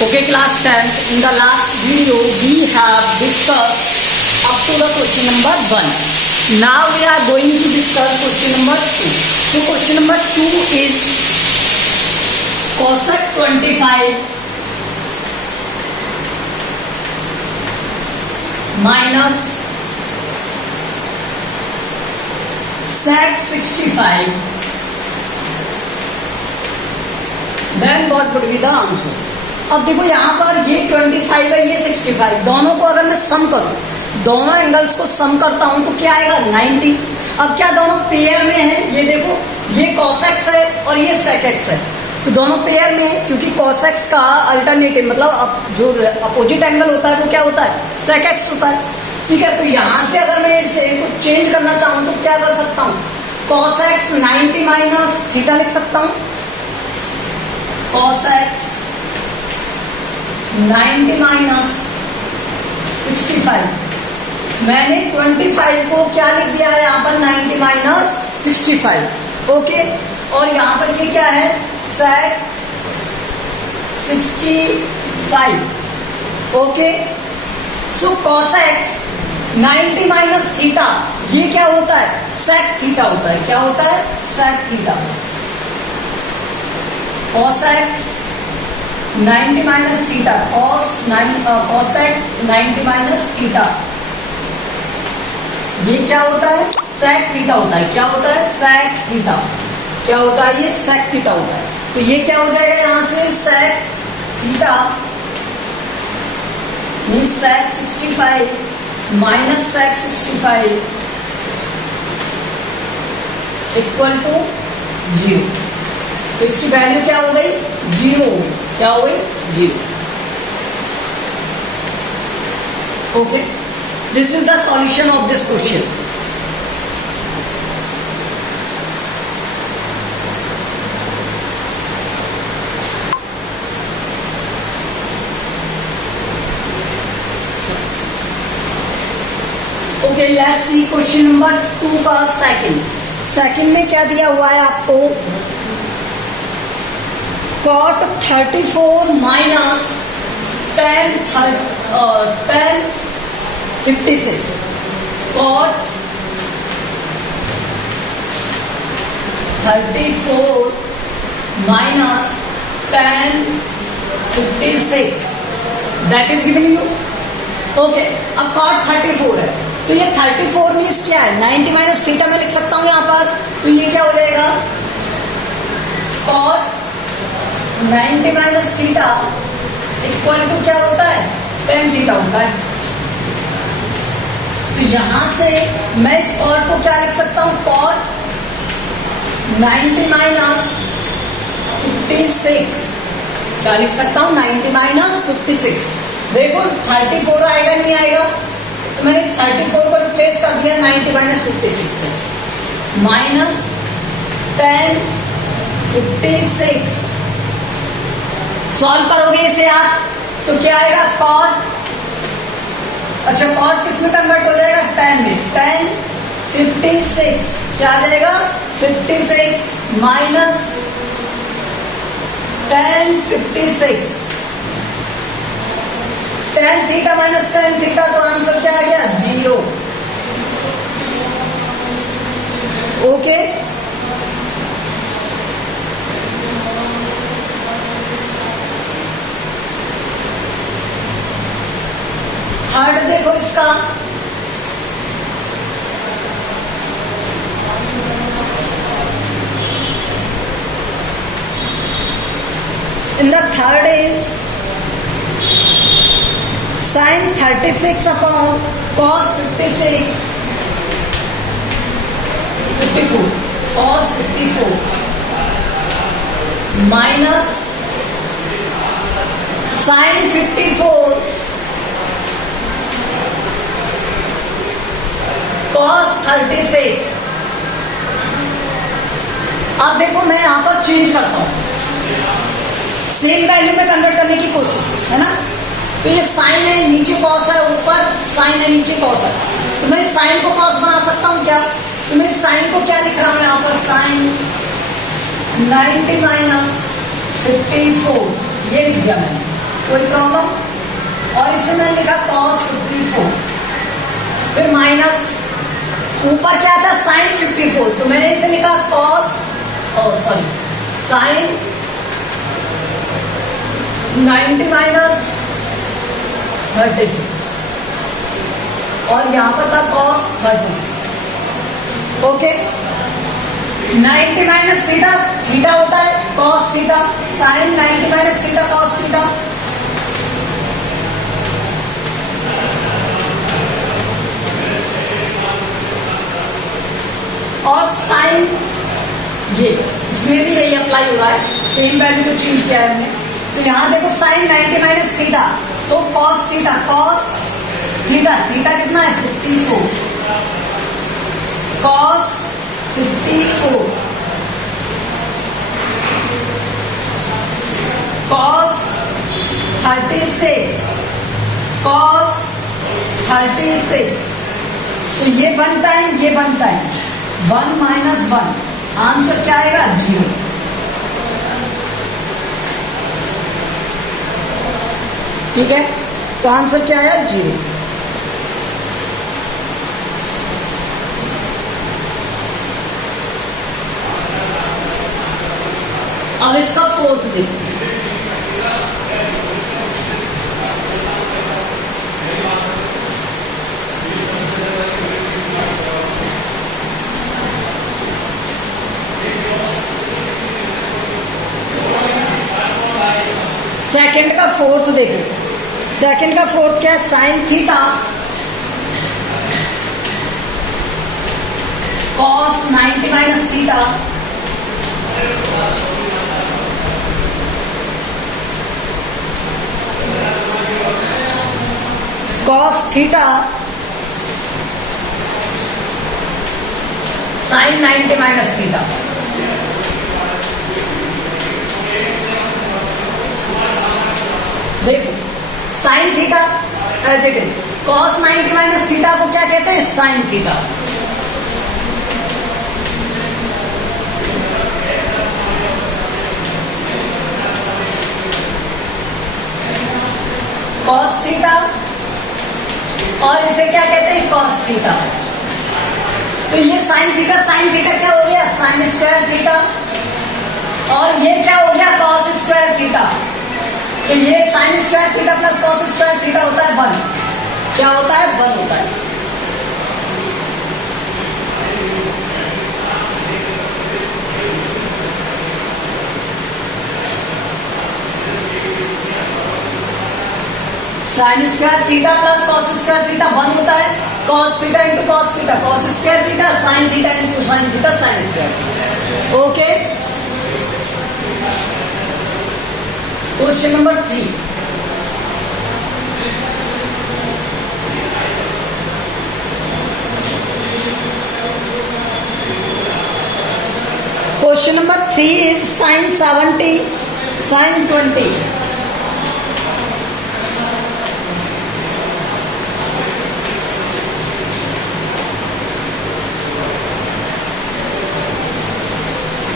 Okay, class 10th. In the last video, we have discussed up to the question number 1. Now we are going to discuss question number 2. So question number 2 is cosec 25 minus sec 65. Then what would be the answer? अब देखो यहाँ पर ये 25 है, ये 65, दोनों को अगर मैं सम करूं, दोनों एंगल्स को सम करता हूं तो क्या आएगा 90। अब क्या दोनों पेयर में है, ये देखो ये cos x है और ये sec x है, तो दोनों पेयर में है क्योंकि cos x का अल्टरनेटिव मतलब जो अपोजिट एंगल होता है वो क्या होता है sec x होता है। ठीक है, तो यहाँ से अगर मैं इसे कुछ चेंज करना चाहूँ तो क्या कर सकता हूँ, cos x 90 माइनस थीटा लिख सकता हूँ, cos x 90 माइनस 65। मैंने 25 को क्या लिख दिया है यहाँ पर 90 माइनस 65। ओके, और यहाँ पर ये क्या है sec 65। ओके, सो cos x 90 माइनस थीटा ये क्या होता है sec थीटा होता है। क्या होता है sec theta. cos x 90 minus theta, cosec 90 minus theta ये क्या होता है sec थीटा होता है। क्या होता है sec थीटा। क्या होता है ये sec थीटा होता है। तो ये क्या हो जाएगा यहां से sec theta means sec 65 minus sec 65 equal to 0। तो इसकी वैल्यू क्या हो गई 0। क्या हो गई 0। Okay, this is the solution of this question. Okay, let's C question number 2 का सेकंड में क्या दिया हुआ है आपको, cot 34 minus tan 56। cot 34 minus tan 56 that is given you. Okay, अब cot 34 है तो ये 34 मीन्स क्या है 90 माइनस थीटा में लिख सकता हूं यहाँ पर। तो ये क्या हो जाएगा cot 90 minus theta equal to क्या होता है tan थीटा होता है। तो यहां से मैं इस cot को क्या लिख सकता हूं cot 90 माइनस 56। क्या लिख सकता हूं 90 माइनस 56। देखो 34 आएगा नहीं आएगा, तो मैंने इस 34 को रिप्लेस कर दिया 90 माइनस 56 से, माइनस tan 56। सॉल्व करोगे इसे आप तो क्या आएगा cot, अच्छा cot किस में कन्वर्ट हो जाएगा tan में, tan 56 क्या आ जाएगा 56 minus tan 56 tan theta minus tan theta, तो आंसर क्या आ गया 0। ओके, थर्ड देखो इसका, in the third is sin 36 upon cos 54 cos 54 minus sin 54 cos 36। अब देखो मैं यहां पर चेंज करता हूं, सेम वैल्यू में कन्वर्ट करने की कोशिश है ना। तो ये साइन है नीचे कॉस है, ऊपर साइन है नीचे कॉस है, तो मैं साइन को कॉस बना सकता हूं क्या। तो मैं साइन को क्या लिख रहा हूं यहाँ पर साइन 90 माइनस 54 ये लिख दिया मैंने। कोई प्रॉब्लम? और इसे मैंने लिखा cos 54, फिर माइनस ऊपर क्या था sin 54, तो मैंने इसे लिखा cos sin 90 माइनस 36, और यहां पर था cos 36। Okay, 90 minus theta, theta होता है cos theta, sin 90 minus theta cos थीटा। और साइन ये इसमें भी यही अप्लाई हो रहा है, सेम वैल्यू को चेंज किया है हमने। तो यहां देखो साइन 90 माइनस थीटा, तो cos theta, cos theta, theta कितना है 54, cos 54, cos 36, cos 36। तो ये बनता है, ये बनता है 1 माइनस 1, आंसर क्या आएगा 0। ठीक है, तो आंसर क्या आया 0। अब इसका फोर्थ देखो, सेकंड का फोर्थ देखो, सेकंड का फोर्थ क्या है sine theta cos 90 minus theta, cos theta sin 90 minus theta. देखो sine theta as it is, cos 90 minus theta को क्या कहते हैं साइन थीटा। cos थीटा, और इसे क्या कहते हैं cos थीटा। तो ये साइन थीटा, साइन थीटा क्या हो गया साइन स्क्वायर थीटा, और ये क्या हो गया cos स्क्वायर थीटा। तो ये sine square theta plus cos square theta होता है 1, क्या होता है 1 होता है। Sine square theta plus cos square theta 1 होता है, cos theta into cos theta, cos square theta, sine theta into sine theta, sine square theta. Okay, question number 3, question number 3 is sin 70 sin 20।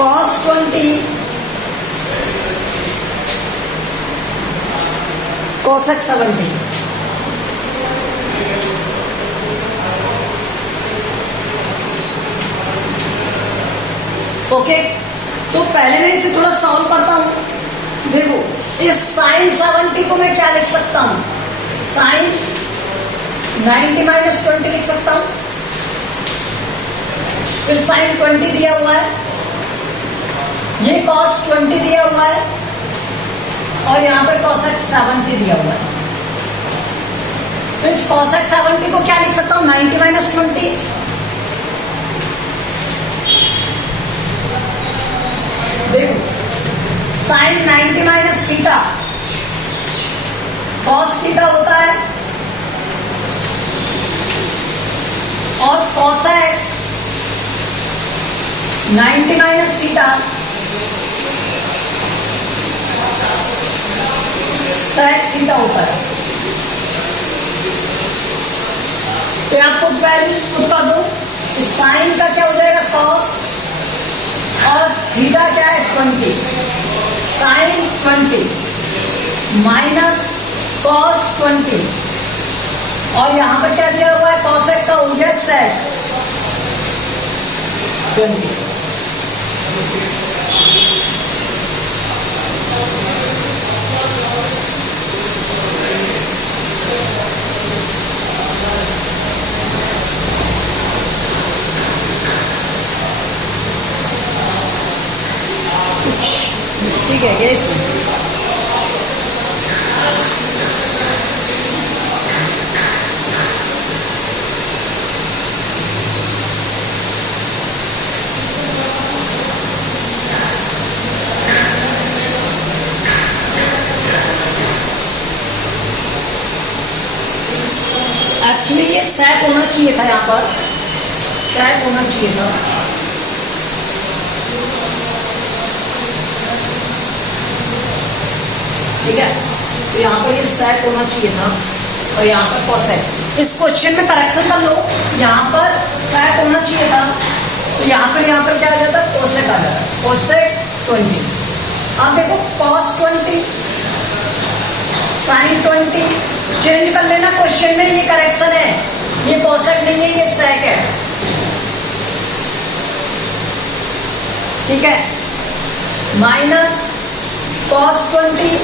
cos 20 cosec 70। Okay, तो पहले मैं इसे थोड़ा solve करता हूं। देखो इस साइन 70 को मैं क्या लिख सकता हूं, साइन 90 माइनस 20 लिख सकता हूं, फिर साइन 20 दिया हुआ है, ये cos 20 दिया हुआ है, और यहां पर cosec 70 दिया हुआ है। तो इस cosec 70 को क्या लिख सकता हूं 90 माइनस 20, देखो sine 90 minus theta cos theta होता है, और cosec 90 minus theta sec theta होता है। तो यहां पुट वैल्यूज पुट कर दो, तो साइन का क्या हो जाएगा cos, और थीटा क्या है 20, साइन 20 माइनस कॉस 20, और यहां पर क्या दिया हुआ है, कॉसेक का हो गया सेक 20। कुछ मिस्टेक है क्या इसमें? एक्चुअली ये सेट होना चाहिए था, यहाँ पर सेट होना चाहिए था। ठीक है, तो यहाँ पर ये सेट होना चाहिए था और यहाँ पर कोसेक। इस क्वेश्चन में करेक्शन कर लो, यहाँ पर सेट होना चाहिए था तो यहाँ पर क्या आ जाता, कोसेक आ जाता, कोसेक 20। अब देखो कॉस 20 साइन 20 चेंज कर लेना क्वेश्चन में, ये करेक्शन है, ये कोसेक नहीं है, ये सेक है। ठीक है, माइनस कॉस 20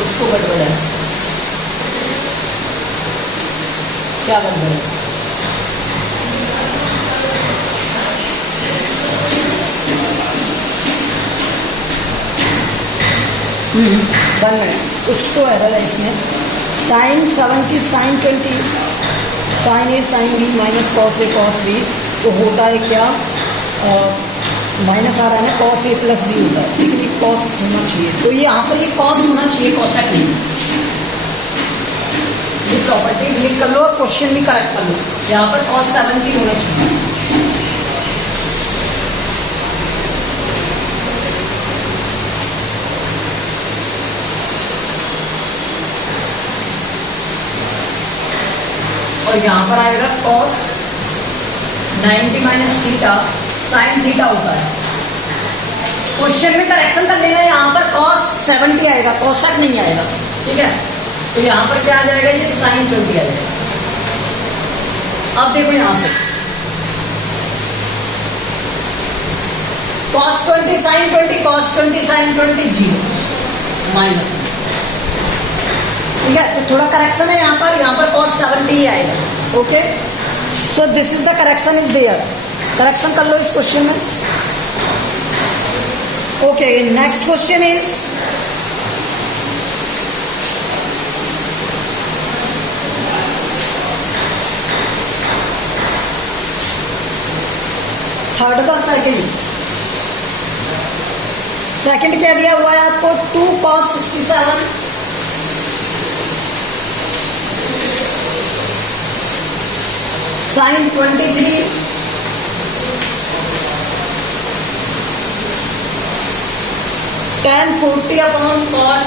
उसको गड़बड़ है, क्या गड़बड़ है? वन मिनट, कुछ तो एरर है इसमें। Sign 70 sign 20 sign A sine B minus cos A cos B, तो होता है क्या, माइनस आ रहा है ना, कॉस ए प्लस बी होता है, लेकिन ये कॉस होना चाहिए, तो ये यहाँ पर ये कॉस होना चाहिए, कॉसेक नहीं। ये प्रॉपर्टी डिलीट कर लो और क्वेश्चन भी करेक्ट कर लो, यहाँ पर कॉस 70 होना चाहिए। और यहाँ पर आएगा cos 90 minus theta sine theta होता है। क्वेश्चन में करेक्शन कर लेना, यहाँ पर कॉस 70 आएगा, कोसेक नहीं आएगा। ठीक है, तो यहाँ पर क्या आ जाएगा, ये साइन 20 आ जाएगा। अब देखो यहाँ से cos 20 sine 20 cos 20 sine 20 zero minus. ठीक है, तो थोड़ा करेक्शन है यहाँ पर कॉस 70 ही आएगा। Okay, so this is the correction is there, correction कर लो इस क्वेश्चन में। Okay, next question is third का सेकंड क्या दिया हुआ है आपको, 2 cos 67 sine 23 tan 40 upon cot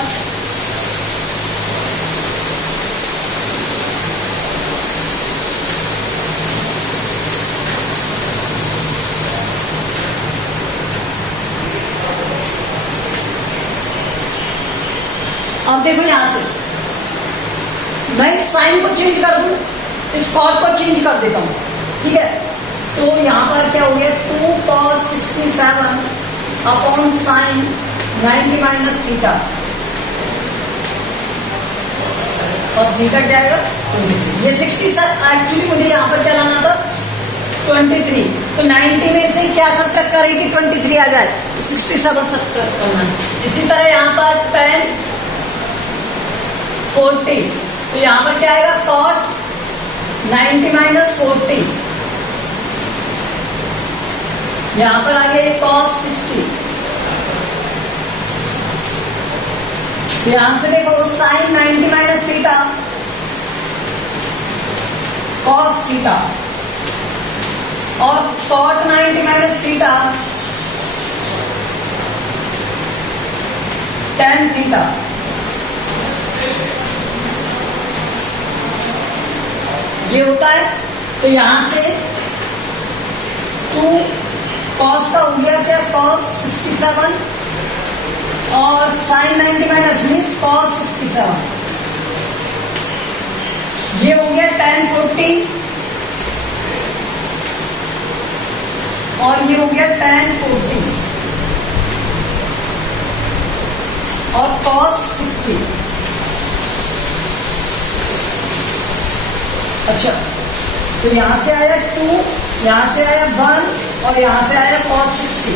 अब देखो यहां से मैं इस साइन को चेंज कर दूं, इस कॉट को चेंज कर देता हूं। ठीक है, तो यहां पर क्या हो गया, 2 cos 67 upon sine 90 minus theta, और थीटा क्या आएगा 23। ये 67 एक्चुअली मुझे यहां पर क्या लाना था 23, तो 90 में से क्या सब्ट्रैक्ट करेगी 23 आ जाए, तो 67 सब्ट्रैक्ट करना है। इसी तरह यहां पर tan 40, तो यहां पर क्या आएगा cot 90 माइनस 40, यहां पर आ गया cos 60। ध्यान से देखो साइन 90 माइनस थीटा cos थीटा और cot 90 minus theta tan theta. ये होता है, तो यहां से 2 cos हो गया क्या cos 67 और sin 90 माइनस मीन्स cos 67, ये हो गया tan 40 और ये हो गया tan 40 और cos 60। अच्छा, तो यहां से आया 2, यहां से आया 1 और यहां से आया cos 60।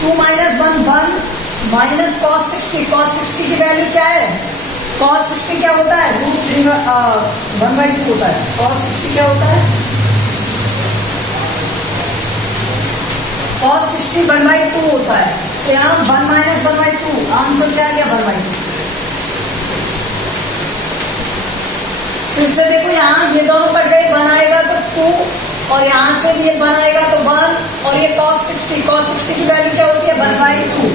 2 minus 1 1 minus cos 60। cos 60 की वैल्यू क्या है? cos 60 क्या होता है? √1/2 होता है। cos 60 क्या होता है? cos 60 1/2 होता है। तो यहाँ 1 माइनस 1/2, आंसर क्या आ गया? 1/2। फिर से देखो, यहाँ ये दोनों कट गए, 1 आएगा तो 2 और यहाँ से भी ये 1 आएगा तो 1 और ये cos 60। cos 60 की वैल्यू क्या होती है? 1/2।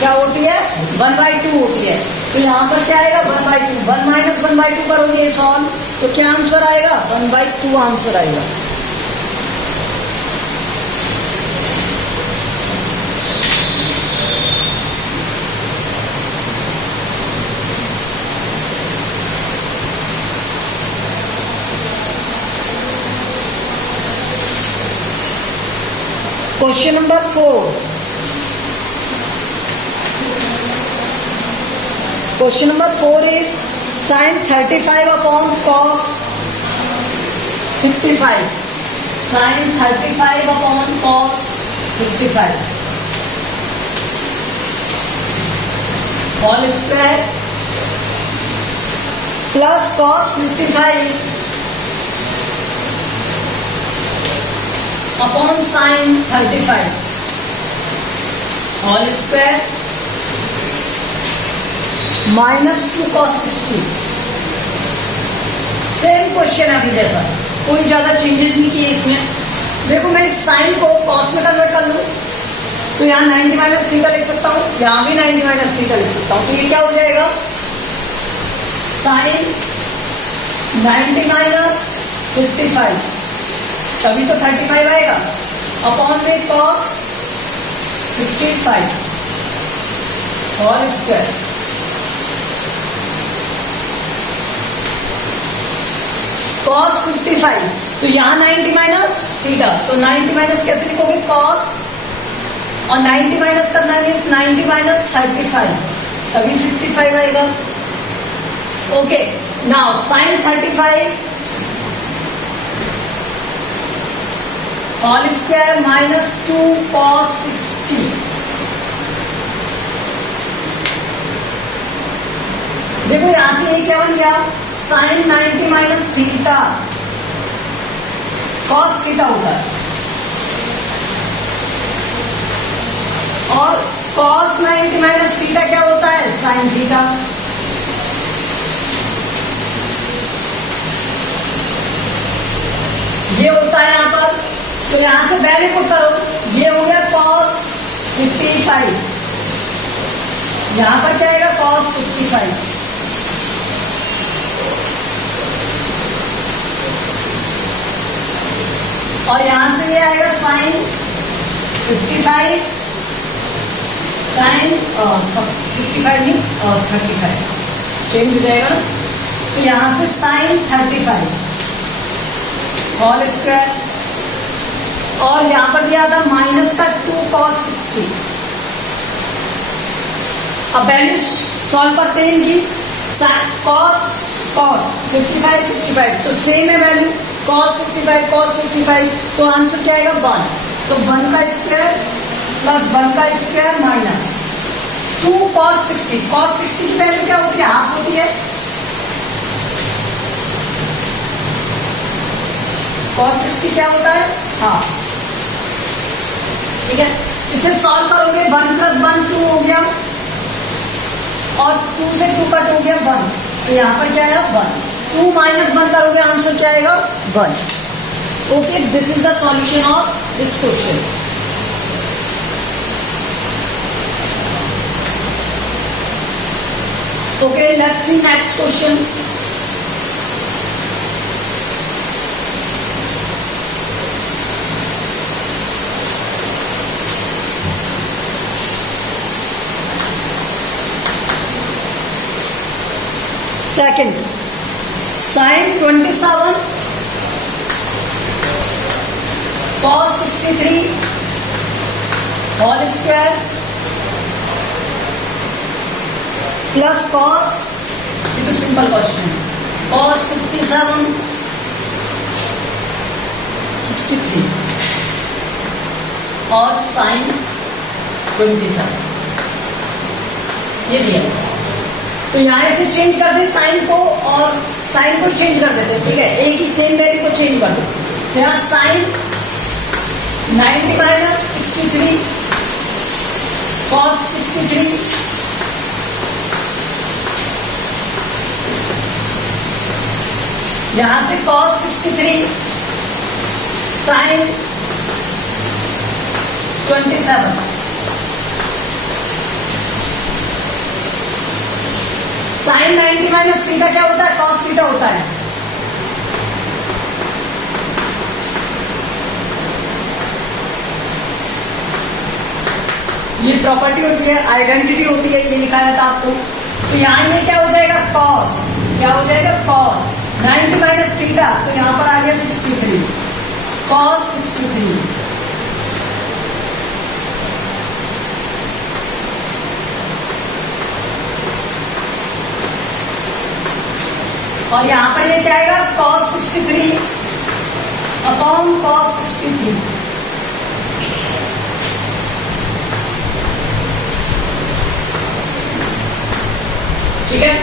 क्या होती है? 1/2 होती है। तो यहाँ पर क्या आएगा? 1/2। 1 माइनस 1/2 करोगे ये सॉल्व, तो क्या आंसर आएगा? 1/2 आंसर आएगा। Question number 4. Question number 4 is sin 35 upon cos 55. Sin 35 upon cos 55 whole square plus cos 55 upon sine 35 whole square minus 2 cos 60। Same question अभी जैसा, कोई ज्यादा चेंजेस नहीं किए इसमें। देखो, मैं इस साइन को cos में कन्वर्ट कर लूं तो यहाँ 90 माइनस 3 का लिख सकता हूँ, यहाँ भी 90 माइनस 3 का लिख सकता हूँ। तो ये क्या हो जाएगा? साइन 90 माइनस 55, तभी तो 35 आएगा, अपॉन में cos 55 होल स्क्वायर। cos 55, तो यहाँ 90 माइनस थीटा, तो 90 माइनस कैसे लिखोगे? cos और 90 माइनस करना है मीन्स 90 माइनस 35, तभी 55 आएगा। Okay, now sine 35 whole square minus 2 cos 60। देखो, यहां से ये क्या बन गया? Sine 90 minus theta cos theta होता है, और cos 90 माइनस थीटा क्या होता है? Sine theta. ये होता है यहां पर, तो यहां से वैल्यू पुट करो। ये हो गया cos 55, यहां पर क्या आएगा? cos 55 और यहां से ये आएगा साइन 55, साइन 55 नहीं 35 चेंज हो जाएगा ना। तो यहां से साइन 35 होल स्क्वायर और यहां पर दिया था माइनस का 2 cos 60। अब वैल्यू सॉल्व करते हैं इनकी। cos 55 तो सेम है वैल्यू, cos 55 तो आंसर क्या आएगा? 1। तो 1 का स्क्वायर प्लस 1 का स्क्वायर माइनस 2 cos 60। cos 60 की वैल्यू क्या होती है? हाफ होती है। cos 60 क्या होता है? हाफ। ठीक है, इसे सॉल्व करोगे 1 प्लस 1 2 हो गया और 2 से 2 कट हो गया 1, तो यहां पर क्या आया? 1। 2 माइनस 1 करोगे आंसर क्या आएगा? 1। Okay, this is the solution of this question. Okay, let's see next question. Second sine 27 cos 63 whole square plus cos, ये तो सिंपल क्वेश्चन, cos 67 63 और साइन 27 ये दिया। तो यहां से चेंज कर दे साइन को और साइन को चेंज कर देते, ठीक है, एक ही सेम वैल्यू को चेंज कर दो। तो यहां साइन 90 माइनस 63 cos 63 यहां से cos 63 sine 27 sine 90 minus theta क्या होता है, cos थीटा होता है। ये प्रॉपर्टी होती है, आइडेंटिटी होती है, ये निकाला था आपको। तो यहां ये क्या हो जाएगा, cos, क्या हो जाएगा cos 90 माइनस थीटा, तो यहां पर आ गया 63 cos 63 और यहां पर ये क्या आएगा cos 63 अपॉन cos 63। ठीक है,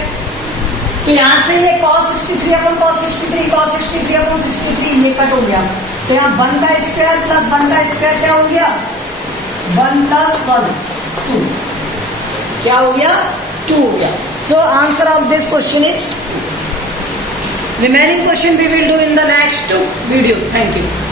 तो यहां से ये cos 63 upon cos 63 cos 63 upon 63 ये कट हो गया। तो यहां 1 का स्क्वायर प्लस 1 का स्क्वायर क्या हो गया, 1 प्लस 1 2, क्या हो गया 2 हो गया। So answer of this question is 2। Remaining question we will do in the next video. Thank you.